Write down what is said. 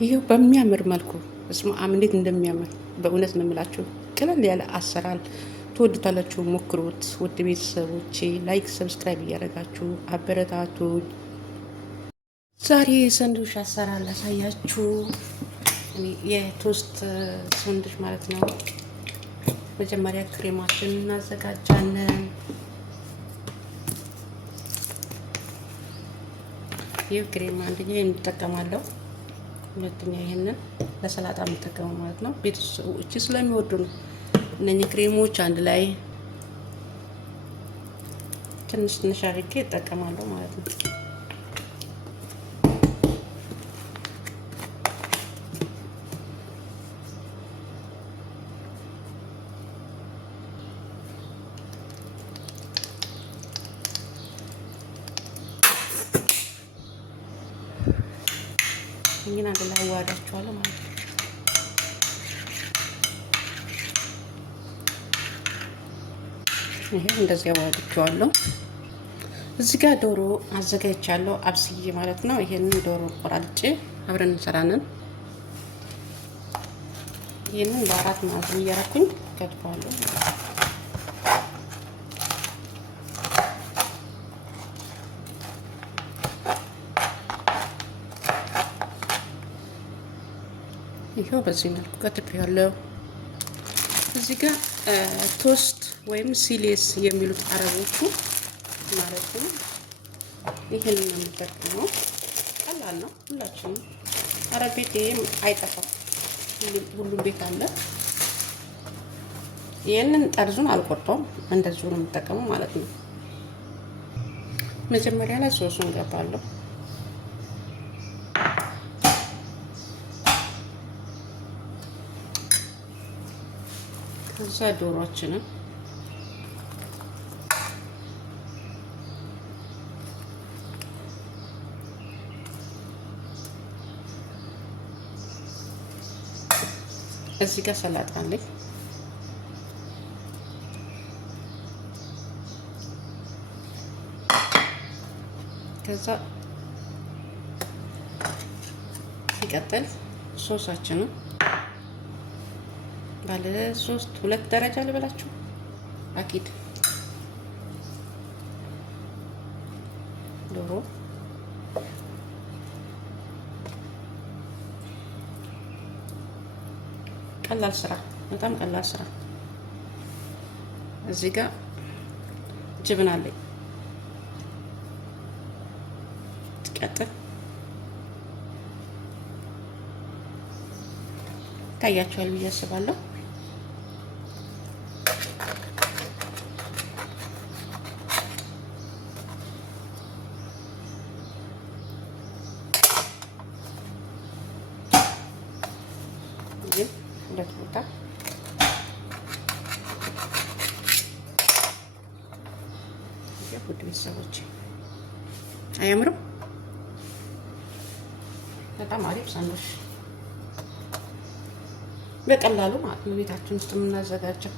ይሄው በሚያምር መልኩ እስማ እንዴት እንደሚያምር በእውነት ነው የምላችሁ። ቀለል ያለ አሰራር ትወዱታላችሁ። ሞክሩት ውድ ቤተሰቦቼ። ላይክ ሰብስክራይብ እያደረጋችሁ አበረታቱ። ዛሬ ሰንዱሽ አሰራር ላሳያችሁ። የቶስት ሰንዱሽ ማለት ነው። መጀመሪያ ክሬማችንን እናዘጋጃለን። ይህ ክሬም አንደኛ እንጠቀማለሁ፣ ሁለተኛ ይሄንን ለሰላጣ የምጠቀመው ማለት ነው። ቤተሰቦች ስለሚወዱ ነው እነኚህ ክሬሞች አንድ ላይ ትንሽ ትንሽ አድርጌ እጠቀማለሁ ማለት ነው። ይሄን አንድ ላይ አዋህዳቸዋለሁ ማለት ነው። ይሄ እንደዚህ አዋህዳቸዋለሁ። እዚህ ጋር ዶሮ አዘጋጅቻለሁ አብስዬ ማለት ነው። ይሄንን ዶሮ ቆራርጬ አብረን እንሰራለን። ይሄንን በአራት ማዕዘን እያደረኩኝ ከትፈዋለሁ። ይሄው በዚህ መልኩ ከትፌዋለሁ። እዚህ ጋር ቶስት ወይም ሲሌስ የሚሉት አረቦቹ ማለት ነው። ይሄንን ነው የምጠቀመው። ቀላል ነው፣ ሁላችንም አረብ ቤት ይሄም አይጠፋም፣ ሁሉም ቤት አለ። ይሄንን ጠርዙን አልቆርጠውም፣ እንደዚሁ ነው የምጠቀመው ማለት ነው። መጀመሪያ ላይ ሶሱን ገባለሁ። ከዛ ዶሮአችንን እዚህ ጋር ሰላጣ አለኝ። ከዛ ሲቀጥል ሶሳችንን ባለ ሁለት ደረጃ ልበላችሁ። አኪድ ዶሮ ቀላል ስራ፣ በጣም ቀላል ስራ። እዚህ ጋር ጅብን አለኝ። ትቀጥል ታያችኋል ብዬ አስባለሁ። ሁለት ቦታ ውድ ቤተሰቦች አያምርም? በጣም አሪፍ ሰንዱሽ በቀላሉ ማለት ነው ቤታችን ውስጥ የምናዘጋጀው።